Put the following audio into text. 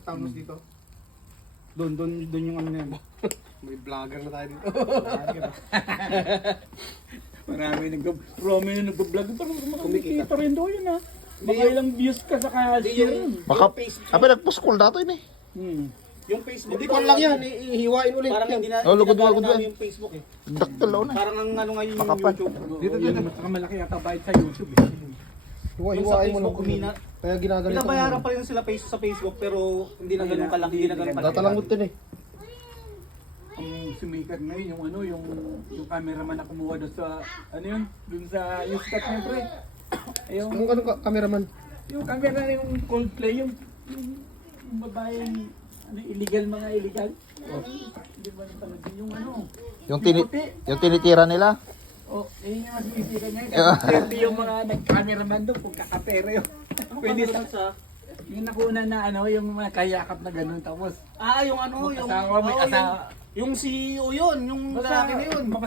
Tangos dito. Doon yung ano na yan. May vlogger na tayo dito. Marami nag-vlog. Parang kumikita rin daw yun ha. Baka ilang views ka sa Hindi kasi. Baka, apa nagpost call dato yun eh. Yung Facebook. Hindi ko lang yan, ihiwain ulit. Parang hindi na lugod-lugod namin yan. yung Facebook eh. Daktal na. Parang ang ano ngayon yung Pakapan. YouTube. Dito mas malaki yata bayad sa YouTube eh. Yung sa Hiwain mo Facebook, lang. kumina. Kaya ginaganito. Pinabayaran pa rin sila sa Facebook pero hindi na ganun kalaki. Hindi na ganun kalaki. Datalangot din eh. Ang sumikat ngayon yung ano, yung cameraman na kumuha doon sa ano yun, doon sa Yuskat niya pre. Yung Anong ka, cameraman? yung camera na yung Coldplay, yung babaeng ano, mga illegal. Hindi ba talaga yung ano? Yung tinitira nila. Oh, yun yung mas bisita niya. Kasi yung mga nag-cameraman doon, kung kakapera yun. Pwede sa yung nakuna na ano, yung mga kayakap na gano'n tapos Yung ano, yung asawa, may yung asawa. yung CEO yun, yung lalaki na yun. Baka